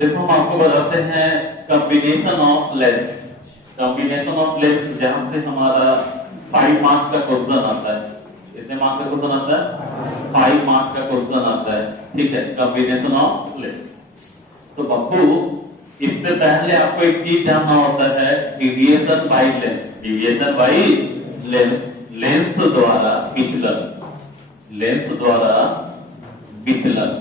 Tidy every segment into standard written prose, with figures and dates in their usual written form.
देखो हम आपको बताते हैं combination of length. Combination of length जहां से हमारा 5 मार्क्स का क्वेश्चन आता है। कितने मार्क्स का क्वेश्चन आता है? 5 मार्क्स का क्वेश्चन आता है। ठीक है, कॉम्बिनेशन ऑफ लेंथ। तो बब्बू इससे पहले आपको एक चीज जानना होता है, deviation by length. Deviation by length, length द्वारा विचलन, लेंथ द्वारा विचलन।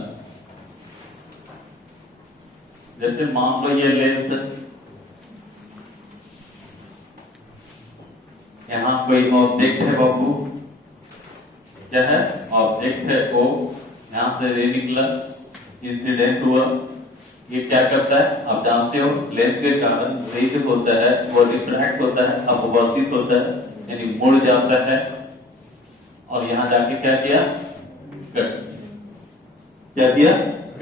जैसे मान लो ये लेंथ, यहां कोई ऑब्जेक्ट है बाबू, क्या है? ऑब्जेक्ट है वो, यहां से रे निकला, इंसिडेंट हुआ। ये क्या करता है आप जानते हो, लेंस के कारण रे जो होता है वो रिफ्रैक्ट होता है, अपवर्तित होता है, यानी मुड़ जाता है। और यहां जाके क्या किया? कट। क्या किया?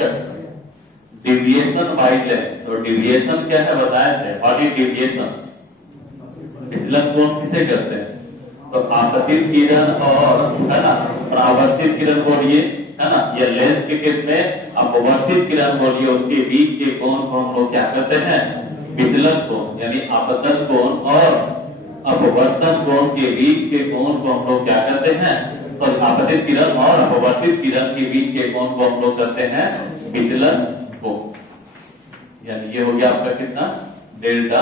कट। Deviation by length. तो डिविएशन क्या है बताया थे, व्हाट इज डिविएशन? विचलन कोण किसे करते हैं? तो आपतित किरण और, है ना, परावर्तित किरण बोलिए, है ना, ये लेंस के केस में अपवर्तित किरण बोलिए, उसके बीच के कोण को हम लोग क्या करते हैं? विचलन कोण, यानी आपतन कोण और अपवर्तन कोण के बीच के कोण को हम लोग क्या करते हैं? तो आपतित किरण और अपवर्तित किरण के बीच के कोण को हम लोग करते हैं विचलन कोण। यानी ये हो गया आपका कितना? डेल्टा।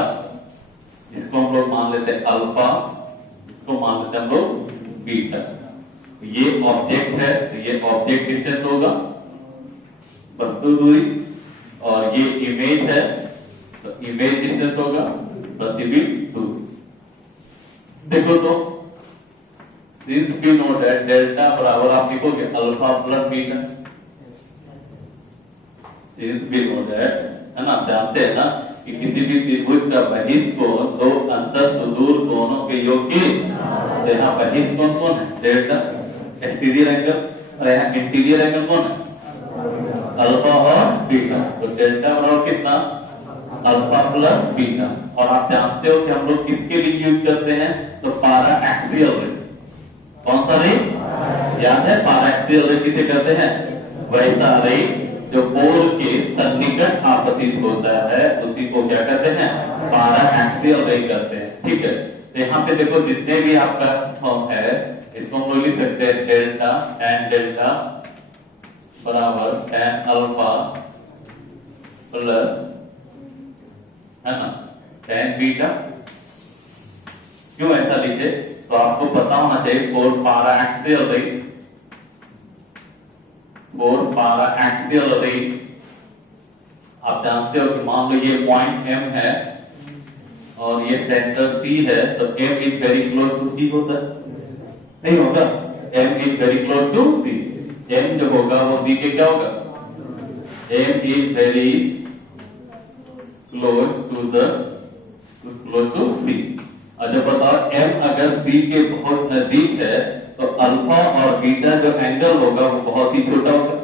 इसको हम लोग मान लेते हैं अल्फा, इसको मान लेते हैं हम लोग बीटा। ये ऑब्जेक्ट है, तो ये ऑब्जेक्ट डिस्टेंस होगा, वस्तु दूरी, और ये इमेज है, तो इमेज डिस्टेंस होगा, प्रतिबिंब दूरी। देखो तो since we know that delta बराबर आप लिखोगे alpha plus beta. Since we know that, है ना, जानते हैं ना कि किसी भी त्रिभुज का बहिष्ठ कोण दो अंतः सुदूर कोणों के योग की। तो यहाँ बहिष्ठ कोण कौन है? डेल्टा। एक्सटीरियर एंगल, और यहाँ इंटीरियर एंगल कौन है? अल्फा और बीटा। तो डेल्टा बराबर कितना? Alpha plus beta. और आप जानते हो कि हम लोग किसके लिए यूज करते हैं? तो पारा एक्सियल रे। कौन सा रे? याद है पारा एक्सियल रे किसे कहते हैं? वैसा रे जो पोल के सन्निकट आपतित होता है, उसी को क्या कहते हैं? पारा एक्सियल रे कहते हैं। ठीक है, तो यहाँ पे देखो जितने भी आपका फॉर्म है, इसको हम लोग लिख सकते हैं डेल्टा, tan डेल्टा बराबर tan अल्फा प्लस, है ना, tan बीटा। क्यों ऐसा लिखे? तो आपको पता होना चाहिए फोर पारा एक्सियल रे, फोर पारा एक्सियल रे। आप जानते हो कि मान लो ये पॉइंट M है और ये सेंटर C है, तो M is very close to C होता है, नहीं होगा? M is very close to C। M जो होगा वो C के क्या होगा? M is very close to C। अच्छा बताओ, M अगर C के बहुत नजदीक है तो अल्फा और बीटा जो एंगल होगा वो बहुत ही छोटा होगा।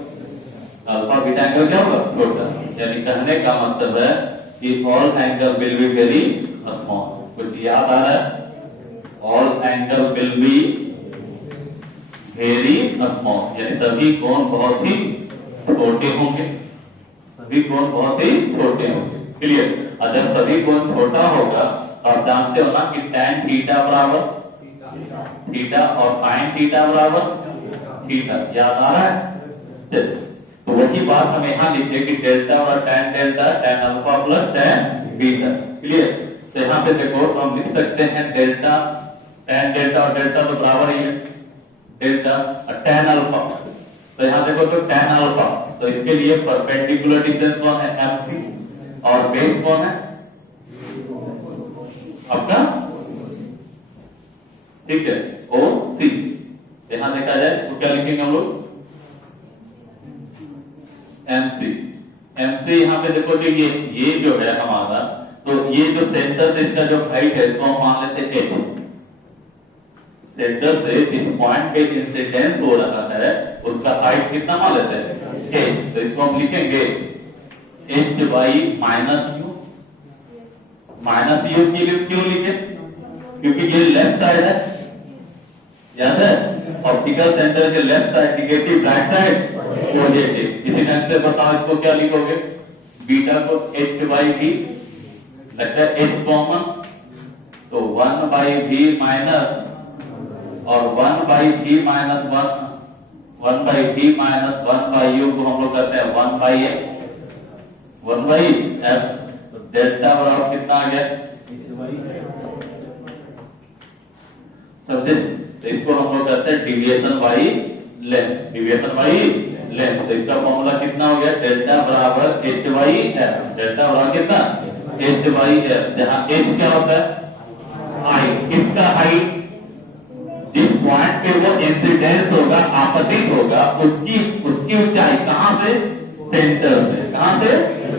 अल्फा बीटा एंगल क्या होगा? छोटा। यानी कहने का मतलब है कि all angle will be very small. कुछ याद आ रहा है? All angle will be very small, यानी सभी कोण बहुत ही छोटे होंगे, सभी कोण बहुत ही छोटे होंगे। क्लियर? अगर सभी कोण छोटा होगा तो आप जानते हो ना कि tan थीटा बराबर थीटा और sin थीटा बराबर थीटा। याद आ रहा है? तो वही बात हम यहाँ लिखते हैं कि डेल्टा और tan delta, tan alpha plus tan beta. Clear? तो यहाँ पे देखो तो हम लिख सकते हैं डेल्टा, tan डेल्टा और डेल्टा तो बराबर ही है, डेल्टा और tan अल्फा। तो यहाँ देखो तो tan अल्फा, तो इसके लिए परपेंडिकुलर डिस्टेंस कौन है? MC। और बेस कौन है आपका? ठीक है, OC। यहां देखा जाए तो क्या लिखेंगे हम लोग? MC। MC यहाँ पे देखो कि ये जो है हमारा, तो ये जो सेंटर से इसका जो हाइट है इसको हम मान लेते हैं H। सेंटर से जिस पॉइंट पे इंसिडेंस हो रहा है उसका हाइट कितना मान लेते हैं? H। तो इसको हम लिखेंगे H by minus U। Minus U के लिए क्यों लिखे? क्योंकि ये लेफ्ट साइड है, याद है? ऑप्टिकल सेंटर के left side negative, right side positive. इसी ढंग से बताओ इसको क्या लिखोगे? बीटा को h बाई भी लगता है h कॉमन, तो 1 बाई भी माइनस और 1 बाई भी माइनस 1 बाई भी माइनस 1 बाई यू को हम लोग कहते हैं 1 बाई एफ, 1 बाई एफ। तो डेल्टा बराबर कितना आ गया समझे? तो इसको हम लोग कहते हैं deviation by length, deviation by length. तो इसका फॉर्मूला कितना हो गया? डेल्टा बराबर एच बाई एफ, डेल्टा बराबर कितना एच बाई एफ, जहां एच क्या होता है हाइट, किसका हाइट, जिस पॉइंट पे वो इंसिडेंस होगा आपतित होगा उसकी ऊंचाई कहां से? सेंटर से, कहां से?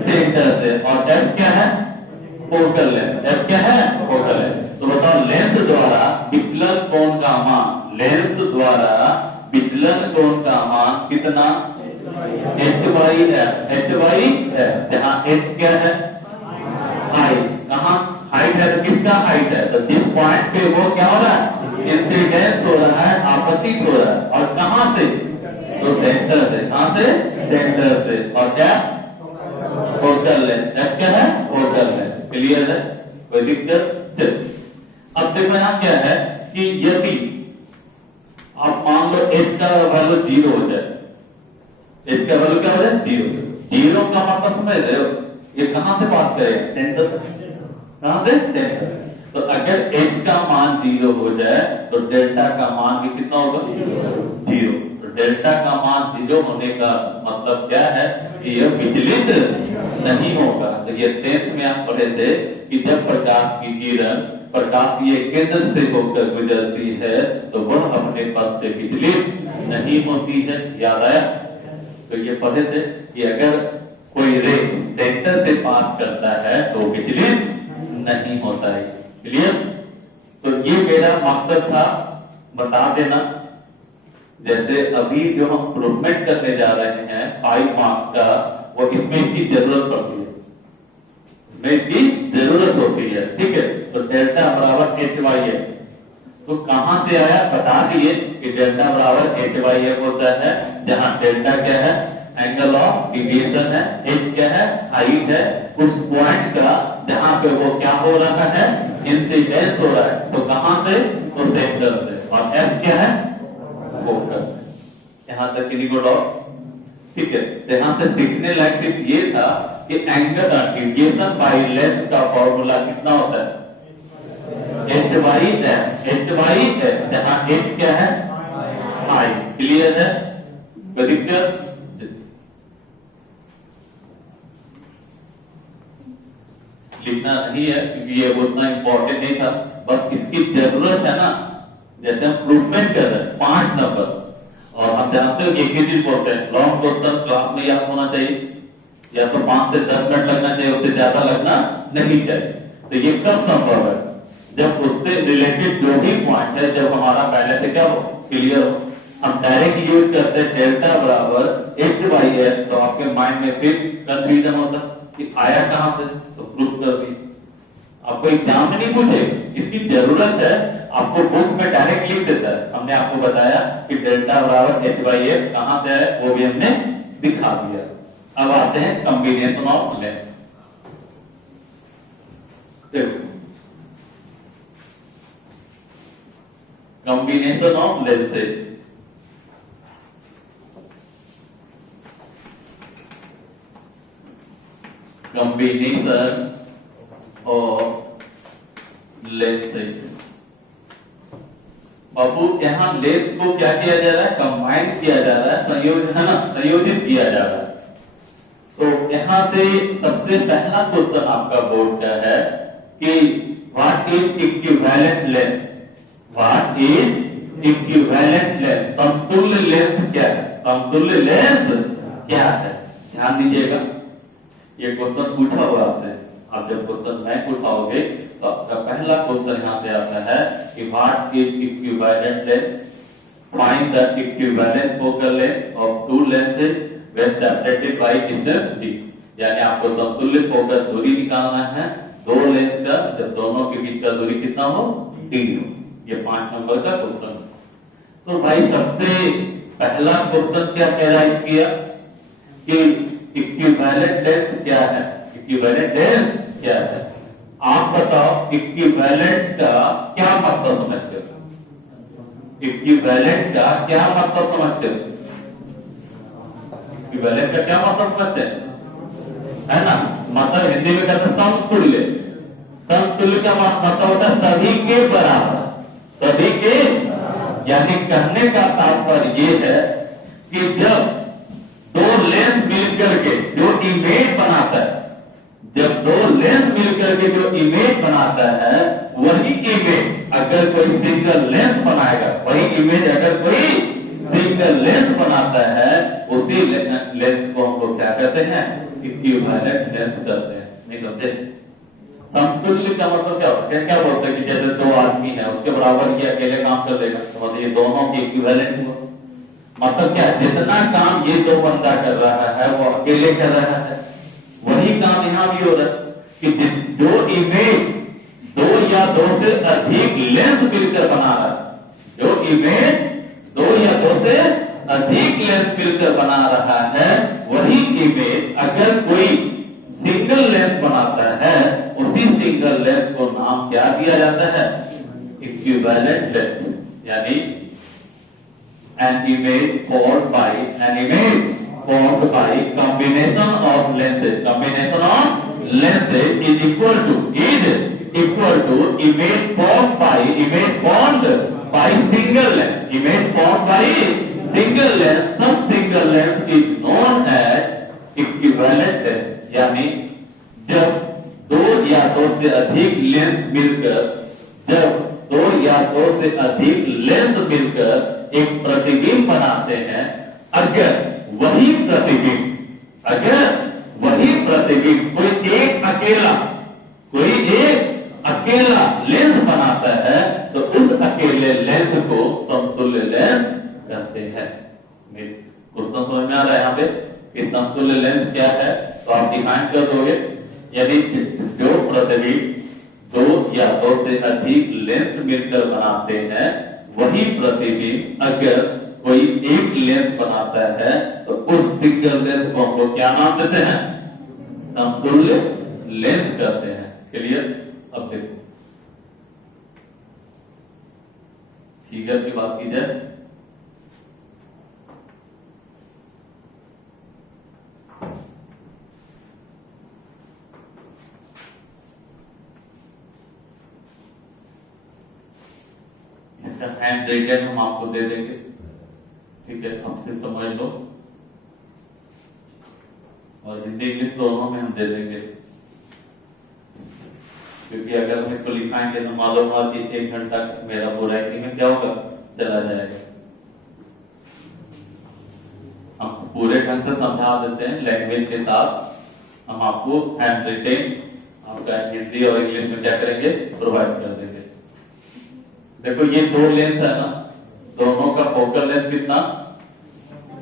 सेंटर से। और एफ क्या है? फोकल लेंथ, एफ क्या है? Focal length. तो बताओ लेंथ द्वारा विचलन कोण का मान, लेंथ द्वारा विचलन कोण का मान कितना? h by F, h by F, जहां h क्या है? हाइट, कहां हाइट है? तो किसका हाइट है? तो जिस पॉइंट पे वो क्या हो रहा है? इंसिडेंस हो रहा है, आपतित हो रहा है, और कहां से? तो सेंटर से, कहां से? सेंटर से। और क्या? फोकल लेंथ, एफ क्या है? Focal length. क्लियर है? कोई दिक्कत? चलिए अब देखो यहां क्या है कि यदि आप मान लो h का वैल्यू 0 हो जाए, h का वैल्यू क्या हो जाए? 0। 0 का मतलब समझ रहे हो? ये कहां से बात करें? सेंटर, कहां से? सेंटर। तो अगर h का मान 0 हो जाए तो डेल्टा का मान भी कितना होगा? 0। तो डेल्टा का मान 0 होने का मतलब क्या है कि यह विचलित नहीं होगा। तो ये 10th में आप पढ़े थे कि जब प्रकाश की किरण प्रकाशीय केंद्र से होकर गुजरती है तो वह अपने पथ से विचलित नहीं होती है। याद आया? तो ये पढ़े थे कि अगर कोई रे सेंटर से पास करता है तो विचलित नहीं होता है। क्लियर? तो ये मेरा मकसद था बता देना। जैसे अभी जो हम प्रूवमेंट करने जा रहे हैं 5 मार्क्स का, वो इसमें इसकी जरूरत पड़ती है, इसमें इसकी जरूरत होती है। ठीक है? तो डेल्टा बराबर एच वाई है, तो कहां से आया? बता दिए कि डेल्टा बराबर एच वाई एफ होता है, जहां डेल्टा क्या है? एंगल ऑफ डिविएशन है, एच क्या है? हाइट है उस पॉइंट का जहां पे वो क्या हो रहा है? इंसिडेंस हो रहा है। तो कहां से? तो सेंटर से। और एफ क्या है? फोकस। यहां तक किसी को डाउट? ठीक है? तो यहां से सीखने लायक सिर्फ ये था कि एंगल डिविएशन बाई लेंथ का फॉर्मूला कितना होता है? h by F, h by F, जहां h क्या है? हाइट। क्लियर है? कोई दिक्कत? लिखना नहीं है क्योंकि ये उतना इंपॉर्टेंट नहीं था, बस इसकी जरूरत है ना। जैसे हम प्रूवमेंट कर रहे हैं 5 नंबर, और हम जानते हो एक ही चीज बोलते हैं लॉन्ग क्वेश्चन क्लास में याद होना चाहिए, या तो 5 से 10 मिनट लगना चाहिए, उससे ज्यादा लगना नहीं चाहिए। तो ये कब संभव है? जब उससे रिलेटेड जो भी पॉइंट है, जब हमारा पहले से क्या हो? क्लियर हो। हम डायरेक्ट यूज करते हैं डेल्टा बराबर h बाई एफ, तो आपके माइंड में फिर कंफ्यूजन होता कि आया कहां से? तो प्रूफ कर दी। आपको एग्जाम में नहीं पूछे, इसकी जरूरत है, आपको बुक में डायरेक्ट लिख देता है। हमने आपको बताया कि डेल्टा बराबर h बाई एफ कहां से है, वो भी हमने दिखा दिया। अब आते हैं कॉम्बिनेशन ऑफ लेंथ। देखो combination of length, combination of length. बाबू यहां लेंथ को क्या किया जा रहा है? कंबाइन किया जा रहा है, संयोजन है ना, संयोजित किया जा रहा है। तो यहां से सबसे पहला क्वेश्चन आपका बोर्ड का है कि what is equivalent length? What is equivalent length? समतुल्य लेंथ क्या है? समतुल्य लेंथ क्या है? ध्यान दीजिएगा, ये क्वेश्चन पूछा हुआ आपसे। आप जब क्वेश्चन नहीं उठाओगे तो आपका पहला क्वेश्चन यहां से आता है कि what is equivalent length? Find the equivalent focal length of two lenses when separated by distance d। यानी आपको समतुल्य फोकस दूरी निकालना है दो लेंथ का, जब दोनों के बीच का दूरी कितना हो? d हो। ये 5 नंबर का क्वेश्चन। तो भाई सबसे पहला क्वेश्चन क्या कैराइज किया कि इक्विवेलेंट लेंथ क्या है? इक्विवेलेंट लेंथ क्या है? आप बताओ इक्विवेलेंट का क्या मतलब समझते हो? इक्विवेलेंट का क्या मतलब समझते हो? इक्विवेलेंट का क्या मतलब समझते हैं? है ना, मतलब हिंदी में कहते हैं समतुल्य। समतुल्य का मतलब होता है सभी के बराबर, सभी के, यानी कहने का तात्पर्य ये है कि जब दो लेंस मिलकर के जो इमेज बनाता है, जब दो लेंस मिलकर के जो इमेज बनाता है, वही इमेज अगर कोई सिंगल लेंस बनाएगा, वही इमेज अगर कोई सिंगल लेंस बनाता है, उसी लेंस को हम लोग क्या कहते हैं? इक्विवेलेंट लेंस कहते हैं। नहीं समझे? समतुल्य का मतलब क्या होता है? क्या बोलते हैं कि जैसे दो आदमी है, उसके बराबर ये अकेले काम कर देगा, तो मतलब ये दोनों की इक्विवेलेंट हुआ। मतलब क्या, जितना काम ये दो बंदा कर रहा है वो अकेले कर रहा है, वही काम यहां भी हो रहा है कि जो इमेज दो या दो से अधिक लेंस मिलकर बना रहा है, जो इमेज दो या दो से अधिक लेंस मिलकर बना रहा है, वही इमेज अगर कोई सिंगल लेंस बनाता है, उसी सिंगल लेंस को नाम क्या दिया जाता है? Equivalent lens. यानी an image formed by combination of lenses is equal to image formed by single lens. Image formed by single lens, some single lens is known as equivalent lens. यानी जब दो या दो से अधिक लेंस मिलकर, जब दो या दो से अधिक लेंस मिलकर एक प्रतिबिंब बनाते हैं, अगर वही प्रतिबिंब कोई एक अकेला लेंस बनाता है, तो उस अकेले लेंस को समतुल्य लेंस कहते हैं। क्वेश्चन समझ में आ रहा है यहाँ पे कि समतुल्य लेंस क्या है? तो आप डिफाइन कर दोगे। यदि जो प्रतिबिंब दो या दो से अधिक लेंस मिलकर बनाते हैं, वही प्रतिबिंब अगर कोई एक लेंस बनाता है, तो उस सिंगल लेंस को हम लोग क्या नाम देते हैं? समतुल्य लेंस कहते हैं। क्लियर? अब देखो फिगर की बात की जाए, हैंड रेटेड हम आपको दे देंगे, ठीक है? आप फिर समझ लो, और हिंदी इंग्लिश दोनों में हम दे देंगे, क्योंकि अगर हम इसको लिखाएंगे तो मालूम हुआ कि 1 घंटा मेरा वो राइटिंग में क्या होगा, चला जाएगा। हम पूरे ढंग से समझा देते हैं लैंग्वेज के साथ। हम आपको हैंड रिटेन आपका हिंदी और इंग्लिश में क्या करेंगे, प्रोवाइड कर देंगे। देखो ये दो लेंस है ना, दोनों का फोकल लेंथ कितना?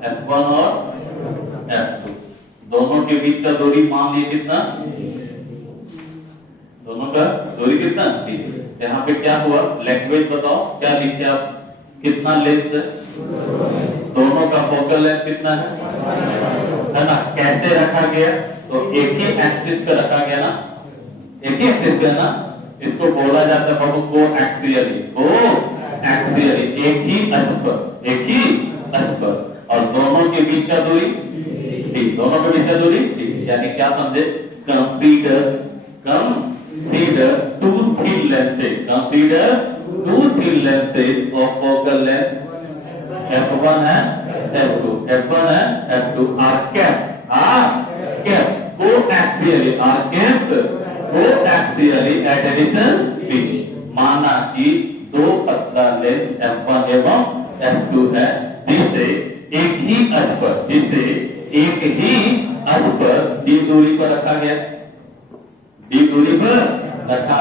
f1 और f2। दोनों के बीच का दूरी मान लीजिए कितना? दोनों का दूरी कितना? यहाँ पे क्या हुआ? लैंग्वेज बताओ, क्या लिखे आप? कितना लेंस है? दोनों का फोकल लेंथ कितना है ना? कैसे रखा गया? तो एक ही एक्सिस पे रखा गया ना, एक ही एक्सिस पे ना, इसको बोला जाता है बाबू को एक्सियली, एक ही अक्ष पर, और दोनों के बीच का दूरी ठीक, दोनों के बीच का दूरी ठीक। यानी क्या समझे? Consider two thin lenses of focal length f1 है f2 are kept coaxially at a distance b। माना कि दो पतला लेंस f1 एवं f2 है, जिसे एक ही अक्ष पर d दूरी पर रखा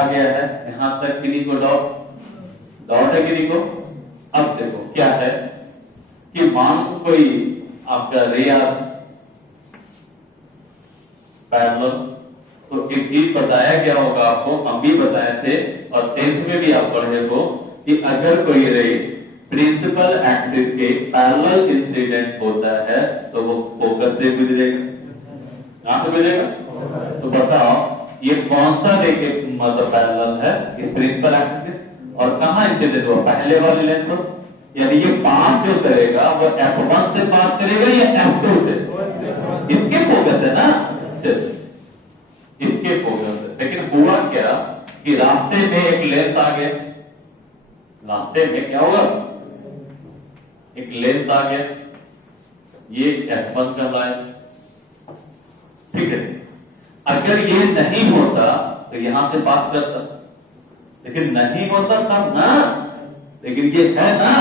गया है। यहां तक किन्हीं को डाउट है किन्हीं को? अब देखो क्या है कि मान कोई आपका रे पैरेलल, तो एक चीज बताया गया होगा आपको, हम भी बताए थे और 10th में भी आप पढ़े हो कि अगर कोई रे प्रिंसिपल एक्सिस के पैरेलल इंसिडेंट होता है तो वो फोकस से गुजरेगा, यहां से मिलेगा। तो बताओ ये कौन सा रे के मतलब पैरेलल है इस प्रिंसिपल एक्सिस के, और कहां इंसिडेंट हुआ, पहले वाली लेंस पर। यानी ये पास जो करेगा वो F1 से पास करेगा या F2 से, इसके फोकस है ना, इसके फोकस है। लेकिन हुआ क्या कि रास्ते में एक लेंस आ गया, रास्ते में क्या हुआ, एक लेंस आ गया, ये F1 कहलाए, ठीक है। अगर ये नहीं होता तो यहां से पास करता, लेकिन नहीं होता तब ना, लेकिन ये है ना,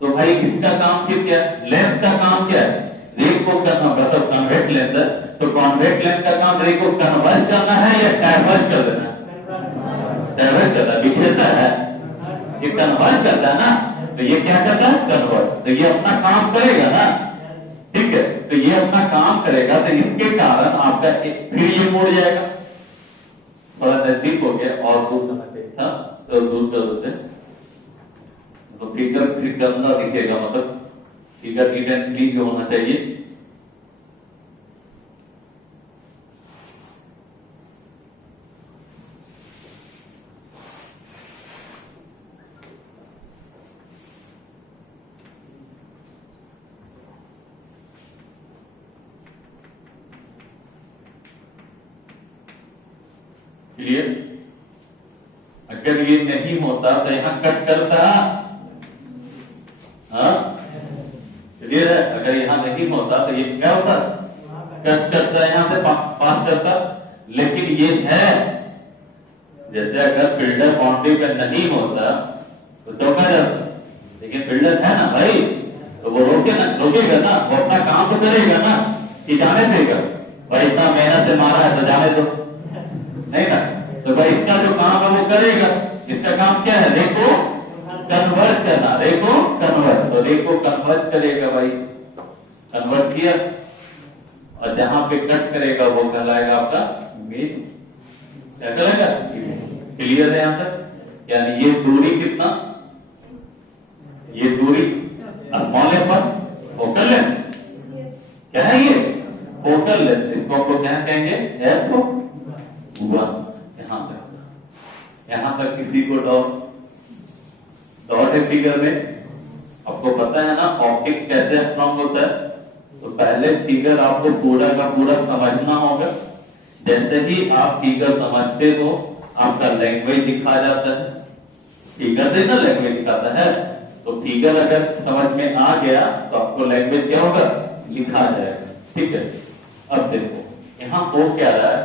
तो भाई इसका काम फिर क्या, लेंस का काम क्या है, रे को करना, मतलब कन्वेक्स लेंस है, तो कॉन्वेक्स लेंस का काम रे को कन्वर्ज करना है या डाइवर्ज कर देना, डाइवर्ज करना, विक्षेपण है, ये कन्वर्ज करता है ना, तो ये क्या करता है, कन्वर्ज, तो ये अपना काम करेगा ना, ठीक है। तो ये अपना काम करेगा, तो इसके कारण आपका फिर ये मुड़ जाएगा, थोड़ा नजदीक हो गया और दूर करना चाहिए था, तो दूर कर देते, तो फिगर फिर गंदा दिखेगा, मतलब फिगर इडेंटिटी जो होना चाहिए। क्लियर, अगर ये नहीं होता तो यहां कट करता, हाँ क्लियर है, अगर यहां नहीं होता तो ये क्या होता, कट करता, यहां से पास करता, लेकिन ये है, जैसे अगर बिल्डर बाउंड्री पे नहीं होता तो चौका जाता, लेकिन बिल्डर है ना भाई, तो वो रोकेगा ना, वो अपना काम तो करेगा ना, कि जाने देगा भाई, इतना मेहनत से मारा है तो जाने दो, नहीं ना, तो भाई इसका जो काम है वो करेगा, इसका काम क्या है, देखो कन्वर्ट करना, देखो कन्वर्ट, तो देखो कन्वर्ट करेगा भाई, कन्वर्ट किया, और जहां पे कट करेगा वो कहलाएगा आपका इमेज, क्या कहलाएगा, क्लियर है यहां तक। यानी ये दूरी कितना, ये दूरी स्मॉल है पर फोकल लेंथ, क्या है ये, फोकल लेंथ, इसको आपको क्या कहेंगे, F1, यहां तक किसी को डॉट है फिगर में, आपको पता है ना ऑप्टिक कैसे स्ट्रॉन्ग होता है, तो पहले फिगर आपको पूरा का पूरा समझना होगा, जैसे ही आप फिगर समझते हो आपका लैंग्वेज दिखा जाता है, फिगर से ना लैंग्वेज दिखाता है, तो फिगर अगर समझ में आ गया तो आपको लैंग्वेज क्या होगा, लिखा जाएगा, ठीक है। अब देखो यहां हो क्या रहा है,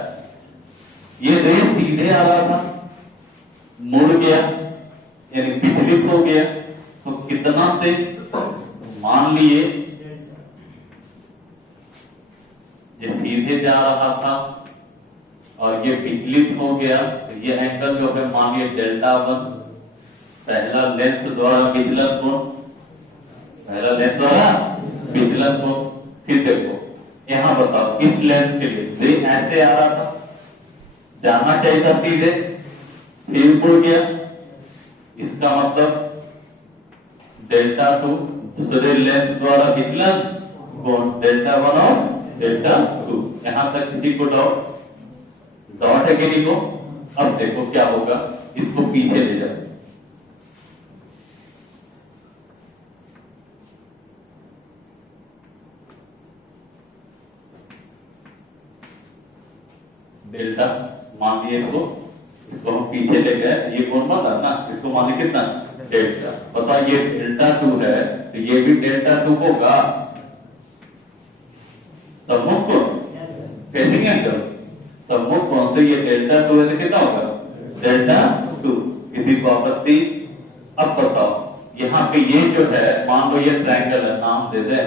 ये रे सीधे आ रहा था, मुड़ गया, यानी विचलित हो गया, तो कितना से, मान लिए ये सीधे जा रहा था और ये विचलित हो गया, तो ये एंगल जो है मानिए Δ1, पहला लेंस द्वारा विचलन कोण, पहला लेंस द्वारा विचलन कोण। फिर देखो यहां बताओ, इस लेंस के लिए रे ऐसे आ रहा था, जाना चाहिए था सीधे, फिर मुड़ गया, इसका मतलब Δ2 दूसरे लेंस द्वारा विचलन कोण Δ1 और Δ2, यहां तक किसी को डॉट है किसी को। अब देखो क्या होगा, इसको पीछे ले जाओ, डेल्टा मान लिए, इसको हम पीछे ले गए, ये कोण बन रहा ना, इसको माने कितना, डेल्टा। बताओ ये Δ2 है तो ये भी Δ2 होगा, सम्मुख कोण, फेसिंग एंगल, सम्मुख कोण से ये Δ2 है तो कितना होगा, Δ2, किसी को आपत्ति। अब बताओ यहाँ पे ये जो है, मान लो ये ट्रायंगल है, नाम दे दे,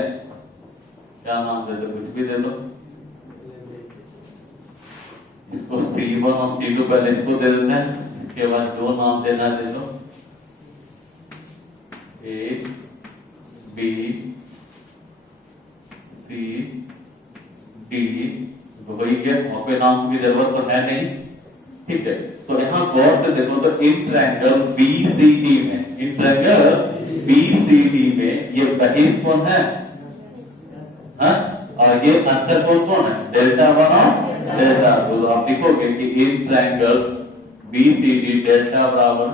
क्या नाम दे दे, कुछ भी दे दो, इसको C1 और C2 पहले इसको दे देते हैं, इसके बाद दो नाम देना दे दो, A B C D, वही है, वहां पे नाम की जरूरत तो है नहीं, ठीक है। तो यहाँ गौर से देखो तो इन ट्रायंगल BCD में, इन ट्रायंगल BCD में ये बहिष्ठ कोण है, और ये अंतर कौन कौन है? डेल्टा वन और डेल्टा टू। तो आप लिखोगे कि इन ट्रायंगल BCD डेल्टा बराबर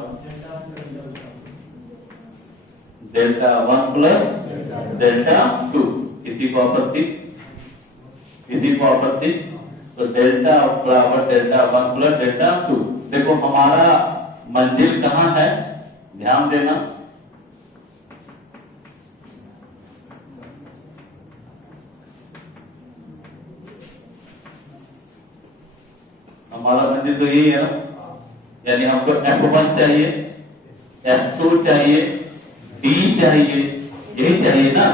delta one plus delta two. किसी को आपत्ति? किसी को आपत्ति? तो डेल्टा बराबर delta one plus delta two. देखो हमारा मंजिल कहां है, ध्यान देना। हमारा मंजिल तो यही है ना, यानी हमको F1 चाहिए, F2 चाहिए, D चाहिए, यही चाहिए ना।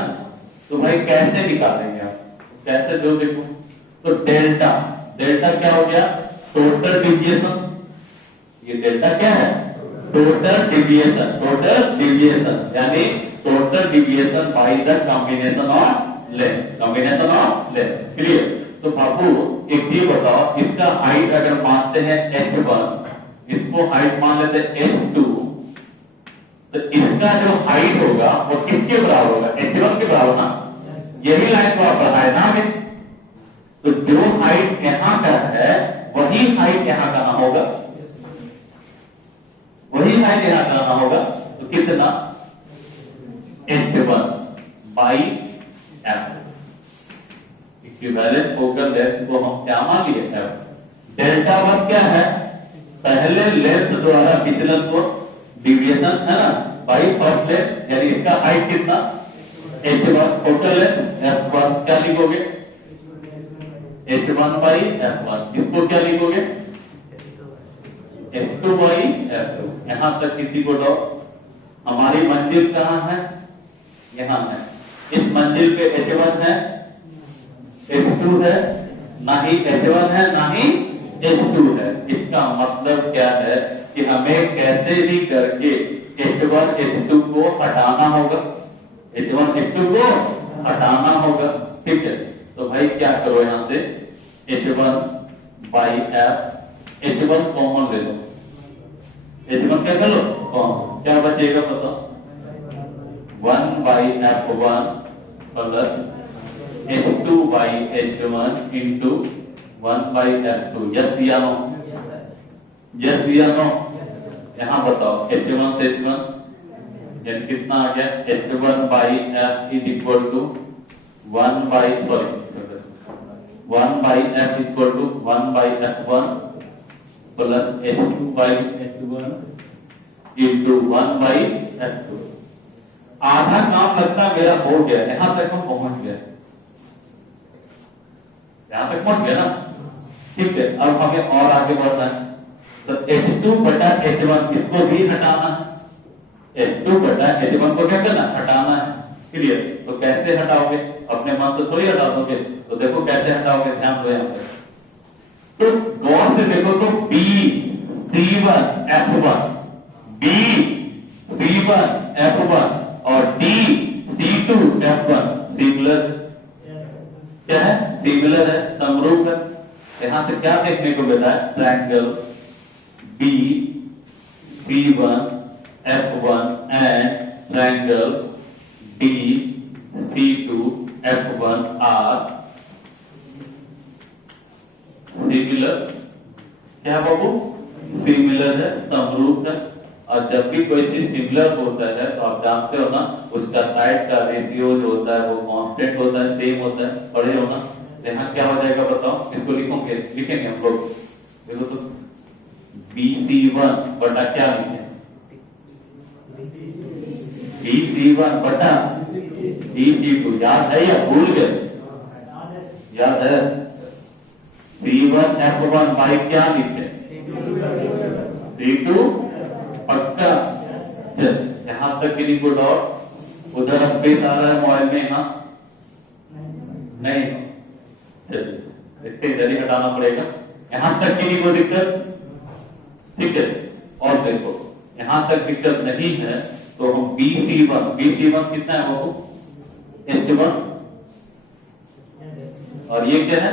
तो भाई कैसे निकालेंगे आप? कैसे जो देखो तो डेल्टा, डेल्टा क्या हो गया? Total deviation. ये डेल्टा क्या है? Total deviation. टोटल डिविएशन यानी total deviation by the combination of length. Combination of length. Clear? तो बाबू एक ये बताओ, इसका हाइट अगर मानते हैं h1, इसको हाइट मान लेते हैं h2, तो इसका जो हाइट होगा वो किसके बराबर होगा? h1 के बराबर ना। यही लाइन को आप बढ़ाए ना अभी। तो जो हाइट यहां का है वही हाइट यहां का ना होगा, वही हाइट यहां का ना होगा। तो कितना? h1 by f। Equivalent focal length को हम क्या मान लिए? f। डेल्टा वन क्या है? पहले लेंथ द्वारा विचलन को डिविएशन है ना, बाई फर्स्ट लेंथ, यानी इसका हाइट कितना? h1 total length. f1 क्या लिखोगे? h1 by f1। इसको क्या लिखोगे? h2 by f2। यहां तक किसी को डाउट? हमारी मंजिल कहां है? यहां है। इस मंजिल पे h1 है, h2 है, ना ही h1 है ना ही h2 है। इसका मतलब क्या है कि हमें कैसे भी करके h1 h2 को हटाना होगा, h1 h2 को हटाना होगा। ठीक है, तो भाई क्या करो, यहां से h1 by f, h1 common ले लो। h1 क्या कर लो? कॉमन। क्या बचेगा बताओ? 1 by f1 plus h2 by h1 into 1 by f2। Yes दिया नो? यस दिया नो? यहां बताओ h1 से h1 यानी कितना आ गया? h1 by f is equal to 1 by sorry 1 by f equal to 1 by f1 plus h2 by h1 into 1 by f2। आधा काम लगता मेरा हो गया, यहां तक हम पहुंच गए, यहां तक पहुंच गया ना। ठीक है, अब हमें और आगे बढ़ना है। तो h2 बटा h1 इसको भी हटाना है। h2 बटा h1 को क्या करना? हटाना है। क्लियर? तो कैसे हटाओगे? अपने मन से थोड़ी हटा दोगे। तो देखो कैसे हटाओगे, ध्यान दो यहां पे। तो गौर से देखो तो B C1 F1, B C1 F1 और D C2 F1 सिमिलर क्या है? सिमिलर है, समरूप है। यहां से क्या देखने को मिला है? Triangle B C1 F1 and triangle D C2 F1 are similar. क्या बाबू? सिमिलर है, समरूप है। और जब भी कोई चीज सिमिलर होता है तो आप जानते हो ना, उसका साइड का रेशियो जो होता है वो कांस्टेंट होता है, सेम होता है, पढ़े हो ना। यहाँ क्या हो जाएगा बताओ? इसको लिखोगे, लिखेंगे हम लोग। देखो तो BC1 बटा क्या लिखे? BC1 बटा BC2। याद है या भूल गए? याद है? C1 F1 बाई क्या लिखे? C2 पक्का। चल यहां तक किसी को डाउट? उधर स्पेस आ रहा है मोबाइल में? हाँ नहीं, चलिए इससे इधर ही हटाना पड़ेगा। यहां तक किसी को दिक्कत? ठीक है, और देखो यहां तक दिक्कत नहीं है तो हम BC1 कितना है वो? h1 और ये क्या है?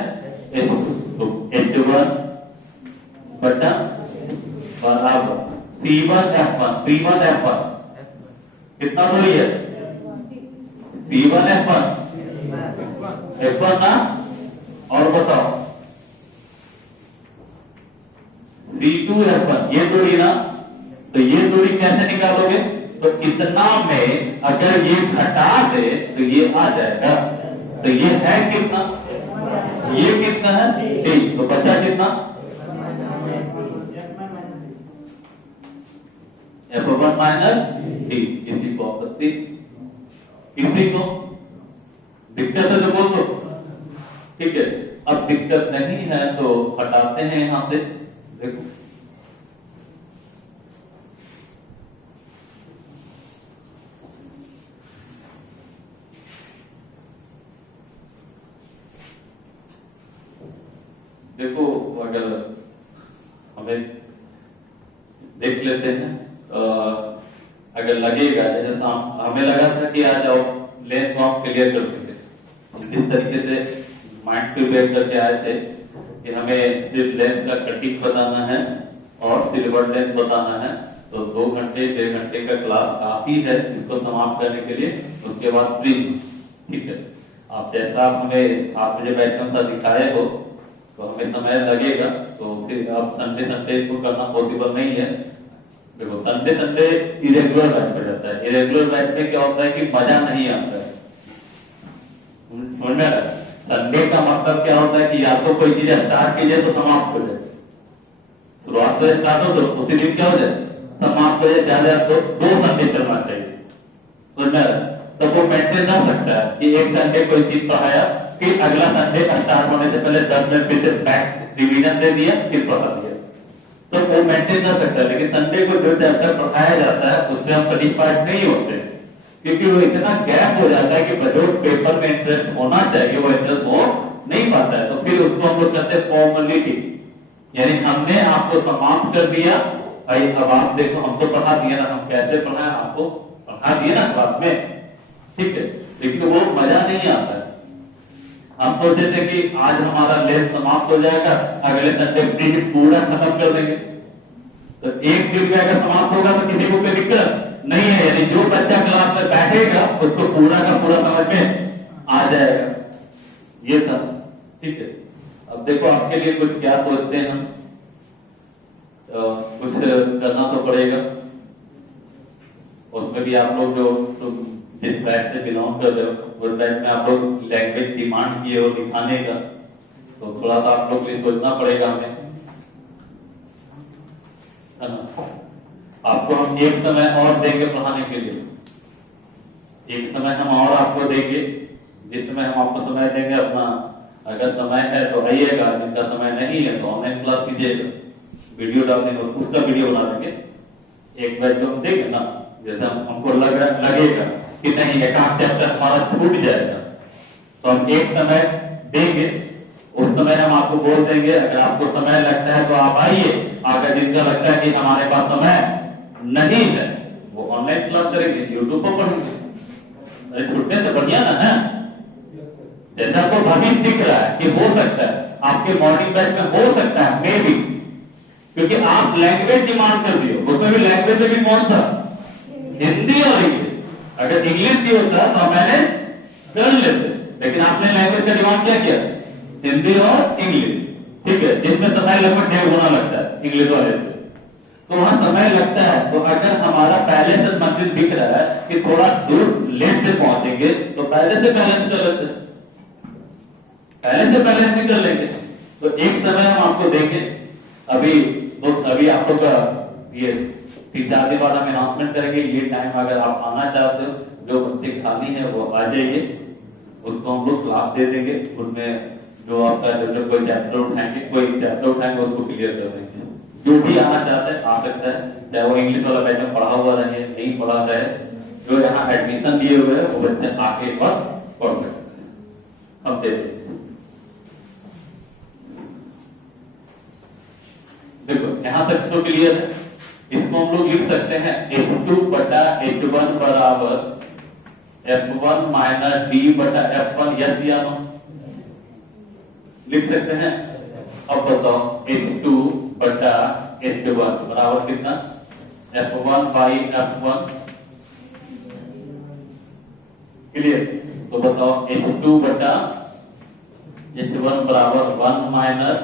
h2। तो h1 बटा बराबर C1 F1 कितना दूरी है? C1 F1 ना और बताओ C2F1 ये दूरी ना, तो ये दूरी कैसे निकालोगे? तो इतना में अगर ये घटा दे तो ये आ जाएगा। तो ये है कितना? ये कितना है? ठीक, तो बचा कितना? F1 minus D. इसी को आपत्ति, इसी को दिक्कत है तो बोल दो, ठीक है। अब दिक्कत नहीं है तो हटाते हैं यहां से। देखो देखो अगर हमें देख लेते हैं, अगर लगेगा जैसे हमें लगा था कि आ जाओ लेंस को हम क्लियर कर देंगे, जिस तरीके से माइंड प्रिपेयर करके आए थे कि हमें सिर्फ लेंस का कटिंग बताना है और सिल्वर लेंस बताना है, तो 2 घंटे 1.5 घंटे का क्लास काफी है इसको समाप्त करने के लिए। उसके बाद प्रिज्म, ठीक है। आप जैसा आप हमें 7 बजे बैच में दिखाए हो तो हमें समय लगेगा, तो फिर आप संडे को करना पॉसिबल नहीं है। देखो संडे इरेगुलर बैच हो जाता है। इरेगुलर बैच में क्या होता है कि मजा नहीं आता है, समझ में आ रहा है? संडे का मतलब क्या होता है कि या तो कोई चीज स्टार्ट कीजिए तो समाप्त हो जाए, शुरुआत से स्टार्ट हो तो उसी दिन क्या हो जाए समाप्त हो जाए। ज्यादा तो 2 संडे चलना चाहिए, समझ में आ रहा है? तो वो मेंटेन कर सकता है कि एक संडे कोई चीज पढ़ाया, फिर अगला संडे स्टार्ट होने से पहले 10 मिनट फिर से बैक रिवीजन दे दिया, फिर पढ़ा दिया, तो वो मेंटेन कर सकता है। लेकिन संडे को जो चैप्टर पढ़ाया जाता है उसमें हम सेटिस्फाइड नहीं होते, क्योंकि वो इतना गैप हो जाता है कि जो पेपर में इंटरेस्ट होना चाहिए वो इंटरेस्ट हो नहीं पाता है। तो फिर उसको हम लोग कहते हैं फॉर्मेलिटी, यानी हमने आपको समाप्त कर दिया भाई, अब आप देखो हम तो पढ़ा दिया ना, हम कैसे पढ़ाए आपको पढ़ा दिया ना क्लास में, ठीक है। लेकिन वो मजा नहीं आता है। हम सोचे थे कि आज हमारा लेस समाप्त हो जाएगा, अगले संडे प्रिंट पूरा खत्म कर देंगे, तो एक दिन में अगर समाप्त होगा तो किसी को कोई दिक्कत नहीं है, यानी जो बच्चा क्लास में बैठेगा उसको पूरा का पूरा समझ में आ जाएगा। ये था, ठीक है। अब देखो आपके लिए कुछ क्या सोचते हैं हम, कुछ करना तो पड़ेगा। उसमें भी आप लोग जो जिस बैच से बिलोंग कर रहे हो उस बैच में आप लोग लैंग्वेज डिमांड किए हो दिखाने का, तो थोड़ा सा आप लोग के लिए सोचना पड़ेगा हमें, है ना। आपको हम एक समय और देंगे पढ़ाने के लिए, एक समय हम और आपको देंगे, जिस समय हम आपको समय देंगे अपना, अगर समय है तो आइएगा, जिनका समय नहीं है तो ऑनलाइन क्लास कीजिएगा, वीडियो डाल देंगे, उसका वीडियो बना देंगे। एक बैच जो हम देंगे ना, जैसे हमको लगेगा कि नहीं एक आध चैप्टर हमारा छूट जाएगा, तो हम एक समय देंगे, उस समय हम आपको बोल देंगे। अगर आपको समय लगता है तो आप आइए, अगर जिनका लगता है कि हमारे पास समय नहीं है वो ऑनलाइन क्लास करेंगे, यूट्यूब पर पढ़ेंगे। अरे छूटने से बढ़िया ना है, जैसे आपको भविष्य दिख रहा है कि हो सकता है आपके मॉर्निंग बैच में हो सकता है मे भी, क्योंकि आप लैंग्वेज डिमांड कर दिए, उसमें भी लैंग्वेज में भी कौन सा, हिंदी और इंग्लिश। अगर इंग्लिश भी होता तो मैंने कर लेते, लेकिन आपने लैंग्वेज का डिमांड क्या किया, हिंदी और इंग्लिश, ठीक है, जिसमें समय लगभग 1.5 गुना लगता है इंग्लिश वाले से, तो वहां समय लगता है। तो अगर हमारा पहले से मंजिल दिख रहा है कि थोड़ा दूर लेट से पहुंचेंगे, तो पहले से बैलेंस कर लेते, पहले से बैलेंस भी कर लेंगे। तो एक समय हम आपको देंगे, अभी आप लोग का ये 3-4 दिन बाद हम अनाउंसमेंट करेंगे, ये टाइम अगर आप आना चाहते हो, जो बच्चे खाली है वो आ जाइए, उसको हम लोग क्लास दे देंगे। उसमें जो आपका जो कोई चैप्टर उठाएंगे उसको क्लियर कर देंगे। जो भी आना चाहता है आ सकता है, चाहे वो इंग्लिश वाला बैच में पढ़ा हुआ रहे, नहीं पढ़ा रहे, जो यहाँ एडमिशन दिए हुए हैं वो बच्चे आके बस पढ़ सकते हैं, हम दे देंगे। देखो यहाँ तक तो क्लियर है। इसको हम लोग लिख सकते हैं F2 बटा H1 बराबर F1 माइनस D बटा F1, यस या नो, लिख सकते हैं। अब बताओ H2 बटा H1 बराबर कितना, F1 बाई F1, क्लियर। तो बताओ H2 बटा H1 बराबर 1 माइनस,